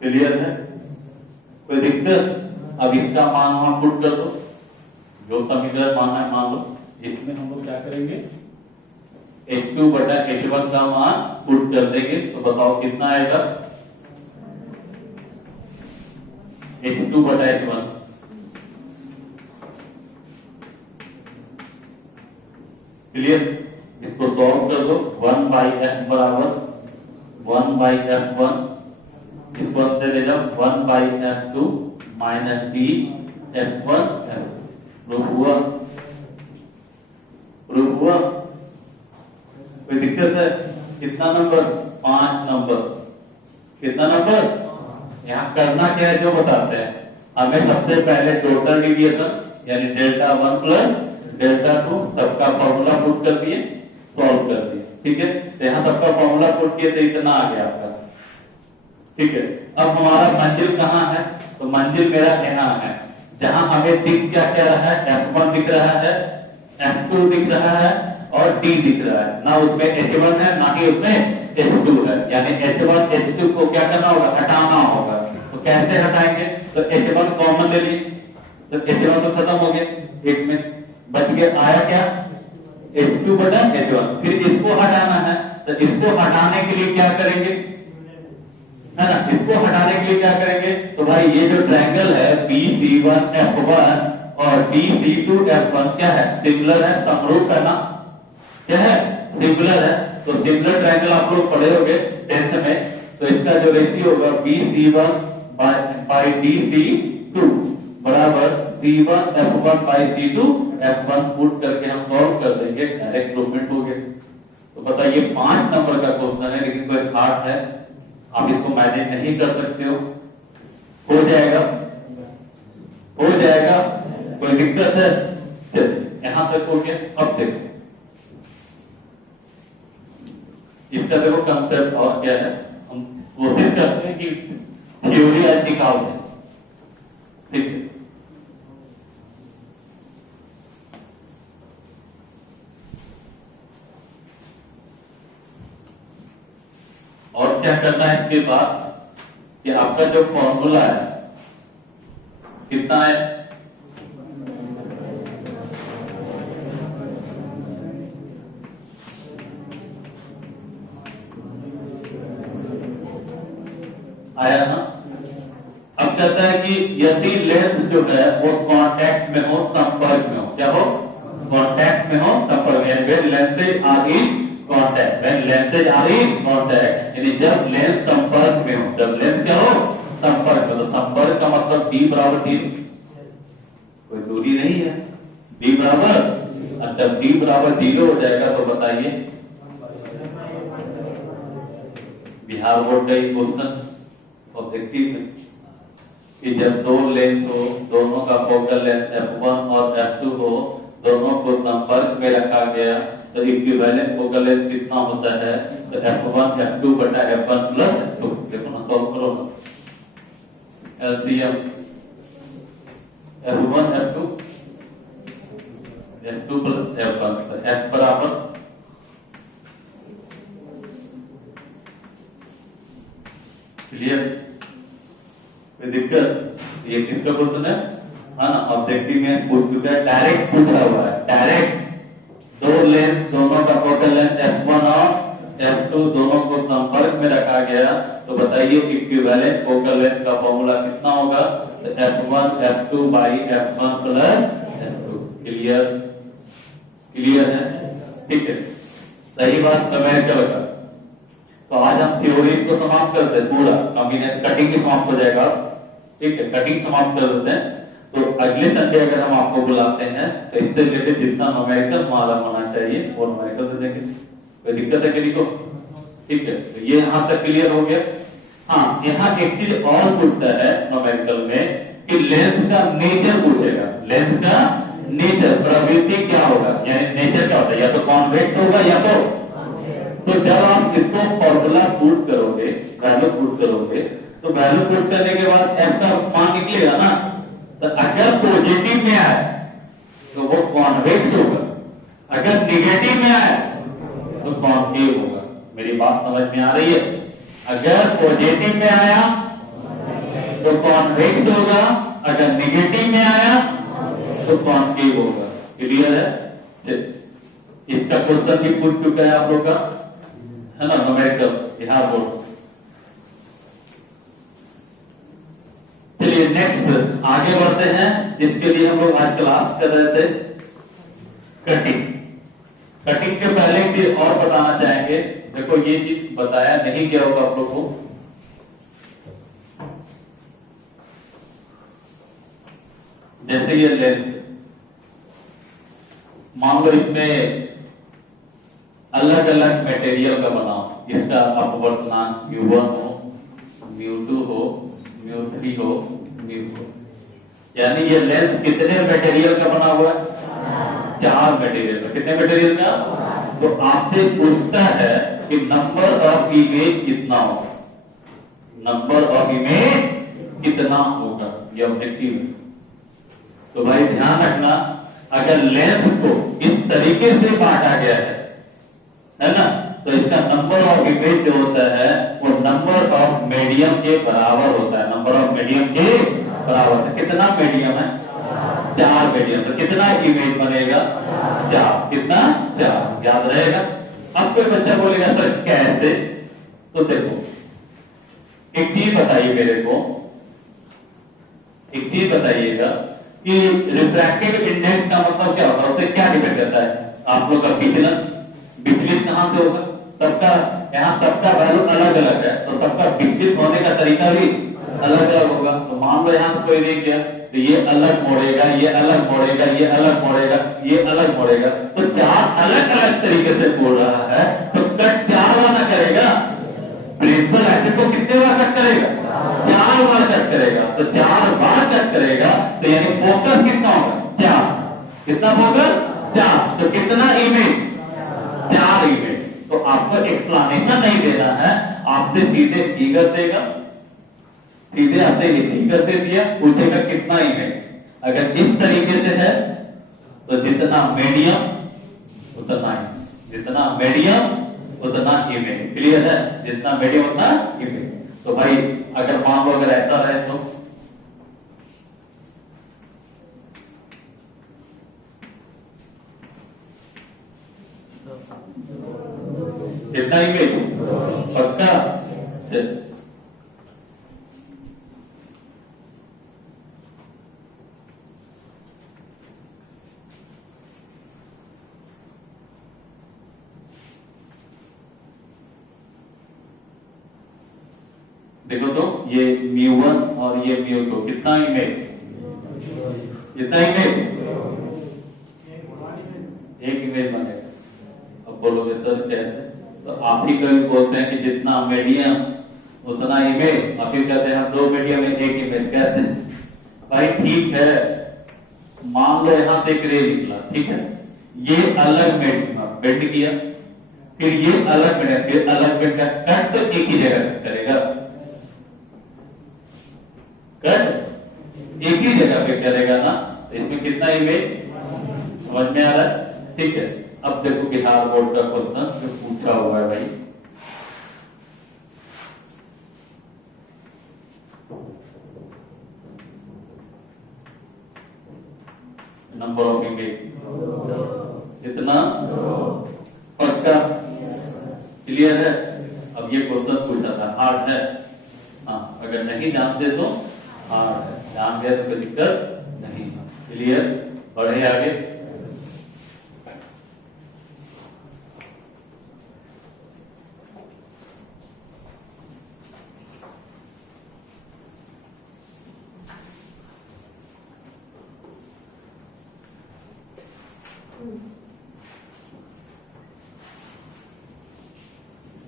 क्लियर है? कोई दिक्कत? अब इसका मान वहां पुट कर दो, जो समीकरण माना है मान लो। इसमें हम लोग क्या करेंगे, H2 बटा H1 का मान पुट कर देंगे, तो बताओ कितना आएगा? H2 बटा H1, क्लियर? इसको सॉल्व कर दो, 1 बाई f बराबर 1 बाई f1, इसको अंदर ले जाओ 1 by f2 minus d f1 f। Proof हुआ? प्रूफ हुआ? कोई दिक्कत है? कितना नंबर? 5 नंबर। कितना नंबर? यहाँ करना क्या है जो बताते हैं। हमें सबसे पहले टोटल डिविएशन यानी डेल्टा 1 प्लस डेल्टा 2 सबका फॉर्मूला पुट कर दिए, सॉल्व कर दिए, ठीक है? तो यहाँ सबका फॉर्मूला पुट किए तो इतना आ गया आपका, ठीक है? अब हमारा मंजिल कहाँ है? तो मंजिल मेरा यहाँ है, जहां हमें दिख क्या क्या रहा है, F1 दिख रहा है, F2 दिख रहा है और D दिख रहा है ना। उसमें H1 है ना ही उसमें H2 है, यानी H1 H2 को क्या करना होगा? हटाना होगा। तो कैसे हटाएंगे? तो H1 कॉमन ले लिए, तो H1 तो खत्म हो गया, एक में बच गया, आया क्या? H2 बटा H1। फिर इसको हटाना है, तो इसको हटाने के लिए क्या करेंगे, है ना? इसको हटाने के लिए क्या करेंगे? तो भाई ये जो ट्रायंगल है BC1 F1 और BC2 F1 क्या है? सिमिलर है, समरूप है ना? क्या है? सिमिलर है। तो सिमिलर ट्रायंगल आप लोग पढ़े होंगे 10th में, तो इसका जो रेशियो होगा BC1 बाई DC2 बराबर C1 F1 by C2 F1, put करके हम सॉल्व कर देंगे, डायरेक्ट प्रूवमेंट हो गया। तो बताइए 5 नंबर का क्वेश्चन है, लेकिन कोई हार्ड है, आप इसको मैनेज नहीं कर सकते हो जाएगा? हो जाएगा? कोई दिक्कत है? चलिए यहां तक हो गया। अब देखो इसका देखो कंसेप्ट और क्या है, हम कोशिश करते हैं कि थ्योरी आज निकाल दें, ठीक है? और क्या करना है इसके बाद कि आपका जो फॉर्मूला है कितना है? आया ना? अब कहता है कि यदि लेंस जो है वो कांटेक्ट में हो, संपर्क में हो, क्या हो? कांटेक्ट में हो, संपर्क में। When lenses are in contact, when lenses are in contact, यानी जब लेंस संपर्क में हो, जब लेंस क्या हो? संपर्क में। तो संपर्क का मतलब D बराबर 0, कोई दूरी नहीं है, D बराबर, जब D बराबर 0 हो जाएगा तो बताइए, बिहार बोर्ड का ही क्वेश्चन ऑब्जेक्टिव में, कि जब दो लेंस हो, दोनों का फोकल लेंथ F1 और F2 हो, दोनों को संपर्क में रखा गया, तो इक्विवेलेंट फोकल लेंथ कितना होता है? तो F1 F2 बटा F1 प्लस F2। देखो ना, सॉल्व करो ना, LCM F1 F2 F2 plus F1, तो F बराबर क्लियर? कोई दिक्कत? ये किसका क्वेश्चन है ना? ऑब्जेक्टिव में पूछ चुका है, डायरेक्ट पूछा हुआ है, डायरेक्ट। दो लेंस, दोनों का फोकल लेंथ F1 और F2 दोनों को संपर्क में रखा गया, तो बताइए इक्विवेलेंट फोकल लेंथ का फॉर्मूला कितना होगा? तो F1 F2 by F1 plus F2। Clear? Clear है? ठीक है, सही बात समय चलेगा। तो आज हम थ्योरी को समाप्त करते हैं, पूरा कॉम्बिनेशन कटिंग ही समाप्त हो जाएगा, ठीक है? कटिंग समाप्त कर देते हैं। तो अगले संडे अगर हम आपको बुलाते हैं तो इससे रिलेटेड जितना न्यूमेरिकल मालूम होना चाहिए वो न्यूमेरिकल दे देंगे। कोई दिक्कत है किसी को? ठीक है, तो ये यहां तक क्लियर हो गया। हाँ, यहाँ एक चीज और पूछता है न्यूमेरिकल में कि लेंस का नेचर पूछेगा, लेंस का नेचर, प्रवृत्ति क्या होगा, यानी नेचर क्या होता है, या तो कॉन्वेक्स होगा या तो जब आप इसको फॉर्मूला पुट करोगे, वैल्यू पुट करोगे, तो वैल्यू पुट करने के बाद f का मान निकलेगा ना, तो अगर पॉजिटिव में आए तो वो कॉन्वेक्स होगा, अगर निगेटिव में आए तो कॉन्केव होगा। मेरी बात समझ में आ रही है? अगर पॉजिटिव में आया तो कॉन्वेक्स होगा, अगर निगेटिव में आया तो कॉन्केव होगा। क्लियर है? इसका क्वेश्चन भी पूछ चुका है आप लोग का, है ना, न्यूमेरिकल बिहार बोर्ड। चलिए नेक्स्ट आगे बढ़ते हैं, जिसके लिए हम लोग आज क्लास कर रहे थे कटिंग। कटिंग के पहले एक चीज और बताना चाहेंगे। देखो ये चीज बताया नहीं गया होगा आप लोग को। जैसे ये लेंथ, मान लो इसमें अलग अलग मटेरियल का बना हो, इसका अपवर्तनांक μ1 हो, μ2 हो, μ3 हो, μ हो, यानी ये लेंथ कितने मटेरियल का बना हुआ है? 4 मटेरियल का। कितने मटेरियल का? तो आपसे पूछता है कि नंबर ऑफ इमेज कितना होगा, नंबर ऑफ इमेज कितना होगा, ये ऑब्जेक्टिव है। तो भाई ध्यान रखना, अगर लेंथ को इस तरीके से बांटा गया है ना, तो इसका नंबर ऑफ इमेज जो होता है वो नंबर ऑफ मीडियम के बराबर होता है। नंबर ऑफ मीडियम के बराबर है। कितना मीडियम है? 4 मीडियम। तो कितना इमेज बनेगा? 4। कितना? 4। याद रहेगा। अब कोई बच्चा बोलेगा सर कैसे? तो देखो एक चीज बताइए मेरे को, एक चीज बताइएगा कि रिफ्रैक्टिव इंडेक्स का मतलब क्या होता है, उससे क्या डिपेंड करता है? आप लोग का विचलन, विचलित कहां से होगा? सबका यहाँ सबका वैल्यू अलग अलग है, तो सबका विचलित होने का तरीका भी अलग अलग होगा। तो मान लो यहाँ कोई नहीं किया, तो ये अलग मोड़ेगा, ये अलग मोड़ेगा, ये अलग मोड़ेगा, ये अलग मोड़ेगा, तो 4 अलग अलग तरीके से बोल रहा है, तो कट 4 बार ना करेगा। प्रिंसिपल एक्सिस को कितने बार कट करेगा? 4 बार कट करेगा। तो 4 बार कट करेगा, तो यानी फोकस कितना होगा? 4। कितना फोकस? 4। तो कितना इमेज? 4 इमेज। तो आपको एक्सप्लेनेशन नहीं देना है, आपसे सीधे फिगर देगा, सीधे आपसे फिगर दे दिया, पूछेगा कितना इमेज। अगर इस तरीके से है तो जितना मीडियम उतना इमेज, जितना मीडियम उतना इमेज। क्लियर है? जितना मीडियम उतना इमेज। तो भाई अगर मान लो अगर ऐसा रहे तो कितना इमेज? पक्का? देखो तो ये μ1 और ये μ2 कितना इमेज? कितना इमेज? एक इमेज बनेगा। अब बोलोगे सर कैसे? तो आप ही कभी बोलते हैं कि जितना मीडियम उतना इमेज, और फिर कहते हैं 2 मीडियम में 1 इमेज। कहते हैं भाई ठीक है, मान लो यहां से एक रे निकला, ठीक है, ये अलग बेंड किया, फिर ये अलग बेंड, फिर अलग बेंड का कट तो एक ही जगह करेगा, कट एक ही जगह पे करेगा ना। तो इसमें कितना इमेज? समझ में आ रहा है? ठीक है। अब देखो बिहार बोर्ड का क्वेश्चन जो पूछा हुआ है भाई, नंबर ऑफ इमेज कितना? पक्का? क्लियर है? अब ये क्वेश्चन पूछा था, हार्ड है। हाँ, अगर नहीं जानते तो हार्ड है, जान गए तो कोई दिक्कत नहीं। क्लियर? बढ़े आगे।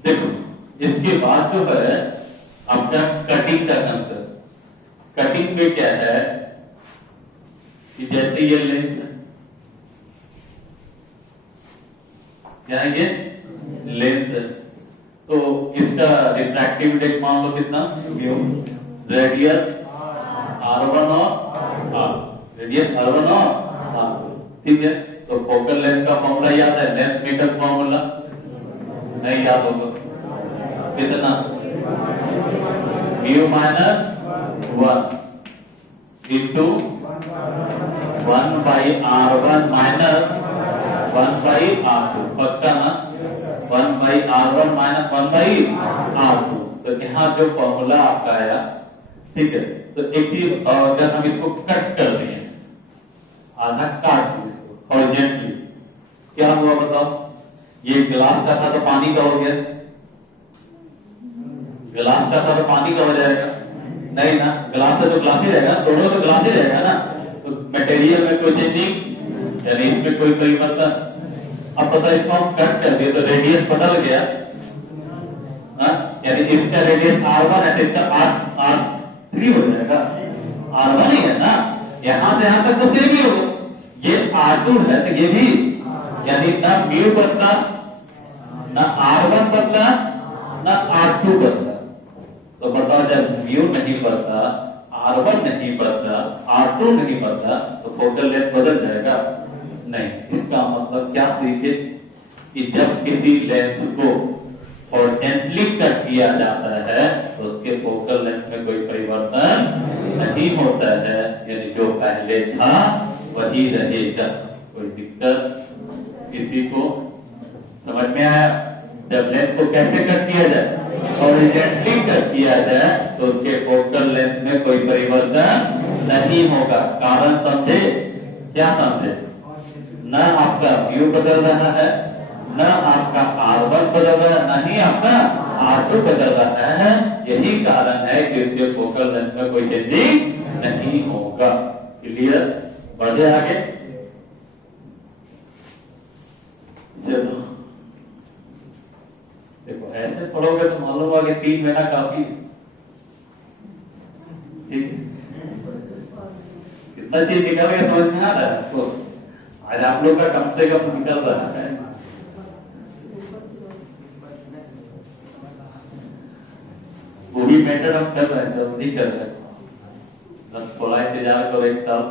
देखो इसके बाद जो है आपका कटिंग का कंसेप्ट। कटिंग में क्या है कि जैसे ये लेंथ है, क्या है ये लेंथ है, तो इसका रिफ्रैक्टिव इंडेक्स मान लो कितना? म्यू। रेडियस r1 और r, रेडियस r1 और r, ठीक है। तो फोकल लेंथ का फॉर्मूला याद है? लेंथ मीटर फॉर्मूला नहीं याद होगा mu minus 1 into 1/r1 minus 1/r2, पक्का ना? 1/r1 minus 1/r2। तो यहाँ जो फॉर्मूला आपका आया, ठीक है, तो एक चीज अगर हम इसको कट कर दें, आधा काट दो इसको हॉरिजॉन्टली, क्या हुआ बताओ? ये गिलास का था तो पानी का हो गया, गिलास का था तो पानी का हो जाएगा नहीं ना? गिलास का तो गिलास ही रहेगा, तोड़ो तो गिलास ही रहेगा ना। तो मटेरियल में कोई चेंजिंग, यानी इसमें कोई परिवर्तन। अब पता इसको हम कट कर दिए तो रेडियस बदल गया, यानी इसका रेडियस r1 है, इसका r3 हो जाएगा। r1 ही है ना, यहां से यहां तक तो सेम ही होगा। ये r2 है तो ये भी, यानी ना म्यू बदला, ना r1 बदला, ना r2 बदला। तो बताओ जब म्यू नहीं बदला, r1 नहीं बदला, r2 नहीं बदला, तो फोकल लेंथ बदल जाएगा नहीं। इसका मतलब क्या लीजिए कि जब किसी लेंस को हॉरिजॉन्टली कट किया जाता है तो उसके फोकल लेंथ में कोई परिवर्तन नहीं होता है, यानी जो पहले था वही रहेगा। कोई दिक्कत किसी को? समझ में आया? जब लेंस को कैसे कट किया जाए? हॉरिजॉन्टली कट किया जाए तो उसके फोकल लेंथ में कोई परिवर्तन नहीं होगा। कारण समझे? क्या समझे? न आपका म्यू बदल रहा है, न आपका r1 बदल रहा है, न ही आपका r2 बदल रहा है। यही कारण है कि उसके फोकल लेंथ में कोई चेंजिंग नहीं होगा। क्लियर? बढ़े आगे। चलो देखो, ऐसे पढ़ोगे तो मालूम होगा कि 3 महीना काफी, ठीक? कितना चीज निकल गया समझ में आ रहा है आपको? आज आप लोग का कम से कम निकल रहा है। वो भी मेथड हम कर रहे हैं, जल्दी कर रहे हैं, बस थोड़ा इंतजार करो। एक साल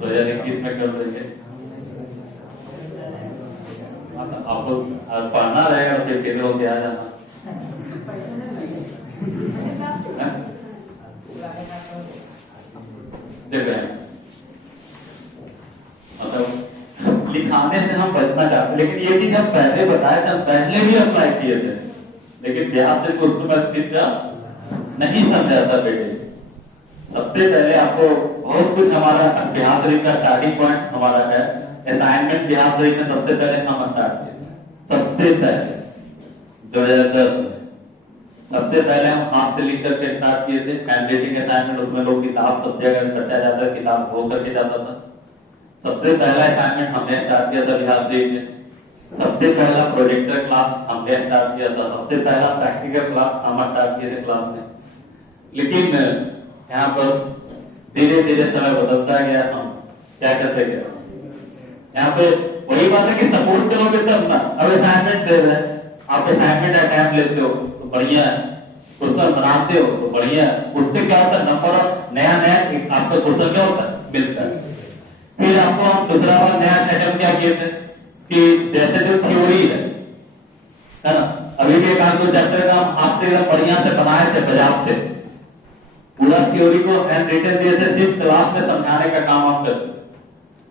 2021 में कर देंगे। आपको पढ़ना रहेगा तो फिर केंद्र होके आ जाना। देख रहे हैं, मतलब लिखाने से हम बचना चाहते, लेकिन ये चीज हम पहले बताए थे, हम पहले भी अप्लाई किए थे, लेकिन बिहार से कुछ नहीं समझा था बेटे। सबसे पहले आपको बहुत कुछ हमारा बिहार शरीफ का स्टार्टिंग पॉइंट हमारा है। असाइनमेंट बिहार शरीफ में सबसे पहले हम स्टार्ट किए, सबसे पहले 2010 में सबसे पहले हम हाथ से लिख करके स्टार्ट किए थे। हैंडराइटिंग असाइनमेंट, उसमें लोग किताब सब जगह बचा जाता है, किताब धो करके जाता था। सबसे पहला असाइनमेंट हमने स्टार्ट किया था बिहार शरीफ में। सबसे पहला प्रोजेक्टर क्लास हमने स्टार्ट किया था। सबसे पहला प्रैक्टिकल क्लास हम स्टार्ट किए थे क्लास में। लेकिन यहाँ पर धीरे धीरे समय बदलता गया। हम क्या करते गए, यहाँ पे वही बात है कि सपोर्ट करोगे तब ना। अब असाइनमेंट दे रहे हैं, आप असाइनमेंट अटेम्प्ट लेते हो तो बढ़िया है, क्वेश्चन बनाते हो तो बढ़िया है। उससे क्या होता है, नंबर ऑफ नया आपका क्वेश्चन क्या होता है, मिलता है। फिर आपको हम दूसरा बार नया अटेम्प्ट क्या किए थे कि जैसे जो थ्योरी है ना, अभी भी एक आध दो चैप्टर का हम आपसे बढ़िया से बनाए थे, बजाब से पूरा थ्योरी को हैंड रिटन दिए थे, सिर्फ क्लास में समझाने का काम हम करते।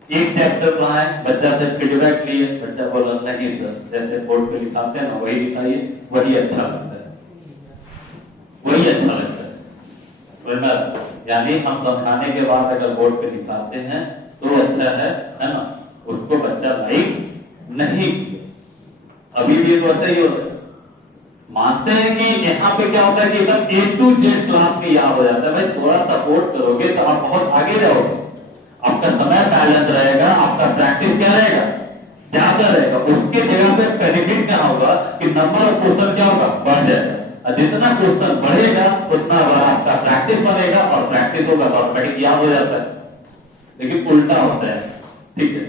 एक चैप्टर पढ़ाए, बच्चा से फीडबैक लिए, बच्चा बोला नहीं सर, जैसे बोर्ड पे लिखाते हैं ना वही लिखाइए, वही अच्छा लगता है, वही अच्छा लगता है। यानी हम समझाने के बाद अगर बोर्ड पे लिखाते हैं तो अच्छा है ना, उसको बच्चा लाइक नहीं। अभी भी तो ऐसा ही होता है। मानते हैं कि यहाँ पे क्या होता है कि एकदम A to Z क्लास में याद हो जाता है। भाई थोड़ा सपोर्ट करोगे तो आप बहुत आगे जाओगे, आपका समय बैलेंस रहेगा, आपका प्रैक्टिस क्या रहेगा, ज्यादा रहेगा। उसके जगह पे बेनिफिट क्या होगा कि नंबर ऑफ क्वेश्चन क्या होगा, बढ़ जाएगा। जितना क्वेश्चन बढ़ेगा उतना बड़ा आपका प्रैक्टिस बनेगा, और प्रैक्टिस होगा तो ऑटोमेटिक याद हो जाता है। लेकिन उल्टा होता है, ठीक है।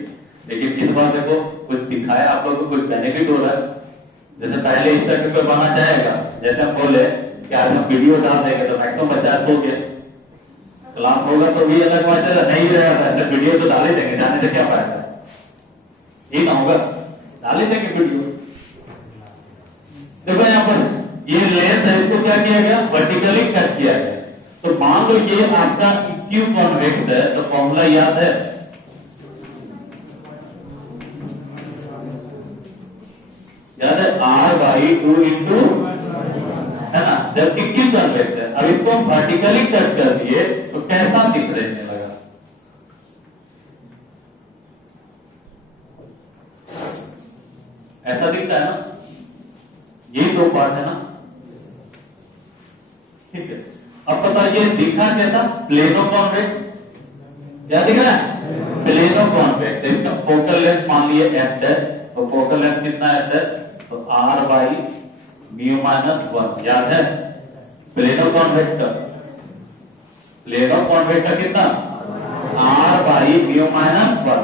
लेकिन इस बार देखो कुछ दिखाया आप लोगों को, कुछ बेनिफिट हो रहा है। जैसे पहले इस तरह कोई बनना चाहेगा, जैसे हम बोले कि आज हम वीडियो डाल देंगे तो मैक्सिमम बच्चा सो गया, क्लास होगा तो भी अलग बात है, नहीं रहेगा ऐसे वीडियो तो डाल ही देंगे, जाने से क्या फायदा, ये ना होगा, डाल ही देंगे वीडियो। देखो यहाँ पर ये लेंथ है, इसको क्या किया गया, वर्टिकली कट किया गया। तो मान लो ये आपका इक्यू कॉन्वेक्स है, तो फॉर्मूला याद है, याद है, R/2 इंटू, है ना, जब इक्यू कॉन्वेक्स है। अब इसको हम वर्टिकली कट कर दिए तो कैसा दिख रहे लगा, ऐसा दिखता है ना, ये दो पार्ट है ना, ठीक है। अब बताइए दिखा कैसा, प्लेनो कॉन्वेक्स, क्या दिख रहा है, प्लेनो कॉन्वेक्स। इसका फोकल लेंथ मान लिए f है, तो फोकल लेंथ कितना है, तो R/μ-1, याद है, प्लेनो कॉन्वेक्स का, प्लेनो कॉन्वेक्स का कितना, R/μ-1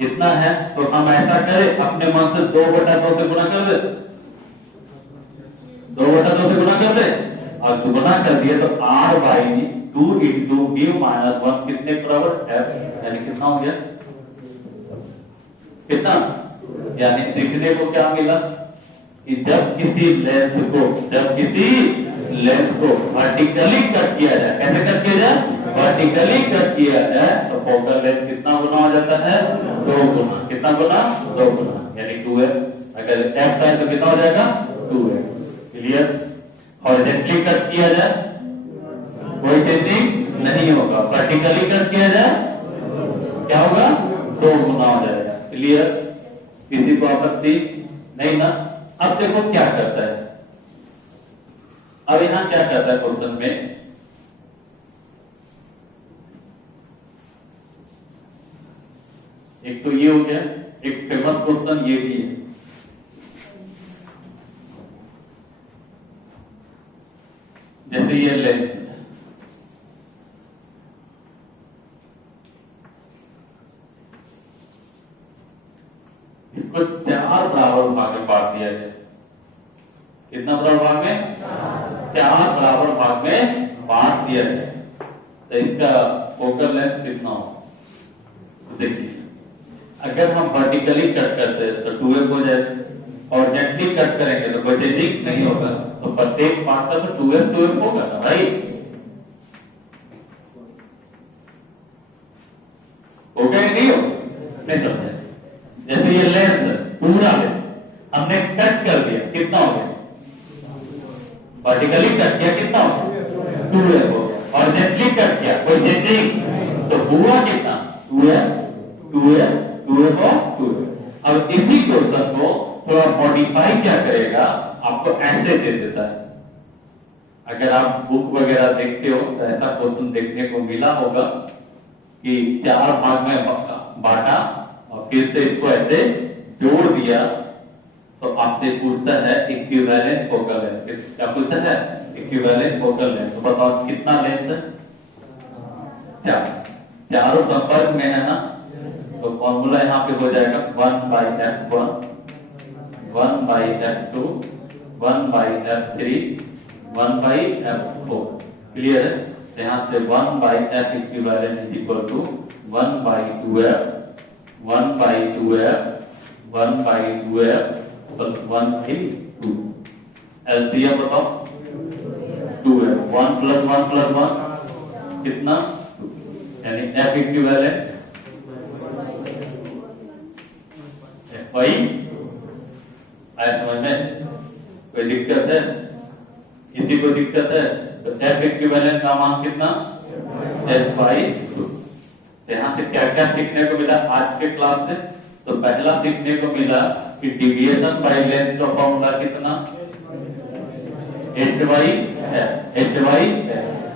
इतना है। तो हम ऐसा करें, अपने मन से 2/2 से गुना कर दे, 2/2 से गुना कर दे, और दुगुना कर दिए तो R/2 इंटू μ-1 कितने बराबर, f, यानी कितना हो गया, कितना, यानी सीखने को क्या मिला कि जब किसी लेंथ को वर्टिकली कट किया जाए, कैसे कट किया जाए, वर्टिकली कट किया जाए, तो फोकल लेंथ कितना गुना हो जाता है, 2 गुना, कितना गुना, 2 गुना, यानी 2f। अगर f है तो कितना हो जाएगा, 2f। क्लियर। हॉरिजॉन्टली कट किया जाए कोई चेंजिंग नहीं होगा, वर्टिकली कट किया जाए क्या होगा, 2 गुना हो जाएगा। क्लियर, किसी को आपत्ति नहीं ना। अब देखो क्या करता है, अब यहां क्या करता है क्वेश्चन में, एक तो ये हो गया, एक फेमस क्वेश्चन ये भी है, जैसे ये लेंथ, इसको 4 बराबर भाग में बांट दिया जाए, कितना बराबर भाग में, 4 बराबर भाग में बांट दिया जाए, तो इसका फोकल लेंथ कितना हो, देखिए अगर हम वर्टिकली कट करते हैं तो 2f हो जाएगा, और जेंटली कट करेंगे तो कोई चेंजिंग नहीं होगा, तो प्रत्येक पार्ट का तो 2f होगा ना भाई, हो गया नहीं हो, नहीं समझे। जैसे ये लेंथ पूरा लेंथ हमने कट कर दिया, कितना हो गया, वर्टिकली कट किया, कितना हो गया, 2f हो गया, और जेंटली कट किया, कोई चेंजिंग, तो हुआ कितना, 2f। अब इसी क्वेश्चन को थोड़ा मॉडिफाई क्या करेगा, आपको ऐसे दे देता है। अगर आप बुक वगैरह देखते हो तो ऐसा क्वेश्चन देखने को मिला होगा कि 4 भाग में बांटा और फिर से इसको ऐसे जोड़ दिया, तो आपसे पूछता है इक्विवेलेंट फोकल लेंथ, क्या पूछता है, इक्विवेलेंट फोकल लेंथ। तो बताओ कितना लेंथ है, 4, चारों संपर्क में है ना, तो फॉर्मूला यहाँ पे हो जाएगा 1/f1, 1/f2, 1/f3, 1/f4। Clear है, तो यहाँ से 1/f equivalent is equal to 1/2f, 1/2f, 1/2f plus 1/2। LCM बताओ, 2f, 1 + 1 + 1 कितना, यानी f इक्विवेलेंट वही आया समझ में, कोई दिक्कत है, किसी को दिक्कत है, तो f इक्विवेलेंट का मान कितना, f/2। यहाँ से क्या क्या सीखने को मिला आज के क्लास से, तो पहला सीखने को मिला कि डिविएशन बाय लेंथ का फॉर्मूला कितना, h/f।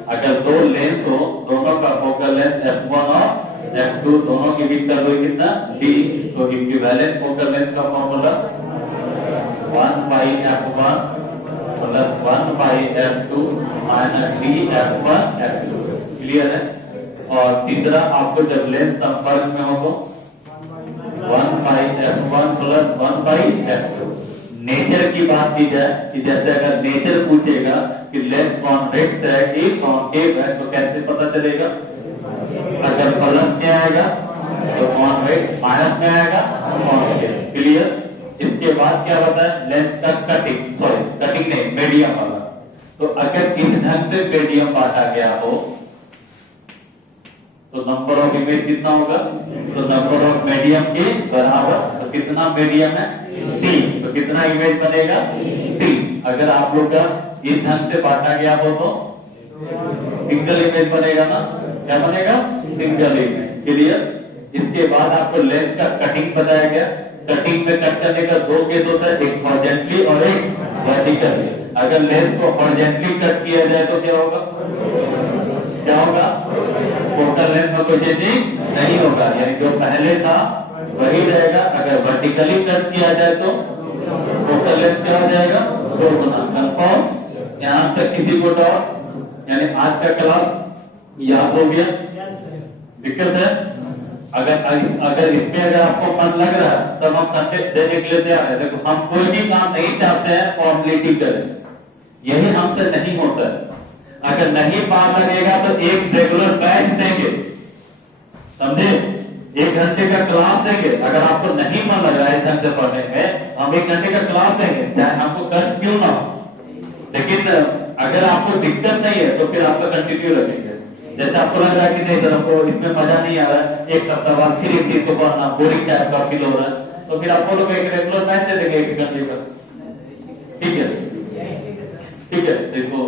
अगर दो लेंथ हो, दोनों का फोकल लेंथ f1 और f2 दोनों की बीच का दूरी कितना, d, तो इक्विवेलेंट फोकल लेंथ का formula 1/f1 plus 1/f2 minus df1f2। Clear है। और तीसरा आपको जब लेंथ संपर्क में हो तो 1/f1 प्लस 1/f2। नेचर की बात की जाए कि जैसे अगर नेचर पूछेगा कि लेंथ कॉन्वेक्स है कि कॉन्केव है, तो कैसे पता चलेगा, अगर प्लस में आएगा तो कॉन्वेक्स, माइनस में आएगा कॉन्केव। क्लियर। इसके बाद क्या होता है, लेंस का कटिंग नहीं, मीडियम वाला, तो अगर इस ढंग से मीडियम बांटा गया हो तो नंबर ऑफ इमेज कितना होगा? तो नंबर ऑफ मीडियम के बराबर। तो कितना मीडियम है? 3। तो कितना इमेज बनेगा? 3। अगर आप लोग का इस ढंग से बांटा गया हो तो सिंगल इमेज बनेगा ना? क्या बनेगा? Single image. क्लियर? इसके बाद आपको लेंस का कटिंग बताया गया। कटिंग में कट करने का 2 केस होता है, एक हॉरिजॉन्टली और एक वर्टिकली। अगर लेंस को हॉरिजॉन्टली कट किया जाए तो क्या होगा? क्या होगा? फोकल लेंथ में कोई चेंजिंग नहीं होगा, यानी जो पहले था वही रहेगा। अगर वर्टिकली कट किया जाए तो फोकल लेंथ क्या हो जाएगा? 2 गुना। कंफर्म? यहां तक किसी को डाउट? यानी आज का क्लास याद हो गया? दिक्कत है? अगर इसमें अगर आपको मन लग रहा है तब हम कंटेंट देने के लिए तैयार है। देखो, हम कोई भी काम नहीं चाहते हैं फॉर्मेलिटी करें, यही हमसे नहीं होता है। अगर नहीं पार लगेगा तो एक रेगुलर बैच देंगे, समझे? 1 घंटे का क्लास देंगे। अगर आपको नहीं मन लग रहा है इस ढंग से पढ़ने में, हम 1 घंटे का क्लास देंगे, चाहे हमको कष्ट क्यों ना हो। लेकिन अगर आपको दिक्कत नहीं है तो फिर आपका कंटिन्यू रखेंगे। जैसे आपको लग रहा है कि नहीं सर हमको इसमें मजा नहीं आ रहा है, 1 सप्ताह बाद फिर इस चीज को पढ़ना बोरिंग टाइप का फील हो रहा है, तो फिर आपको लोग एक रेगुलर बैच दे देंगे 1 घंटे का। ठीक है? ठीक है, देखो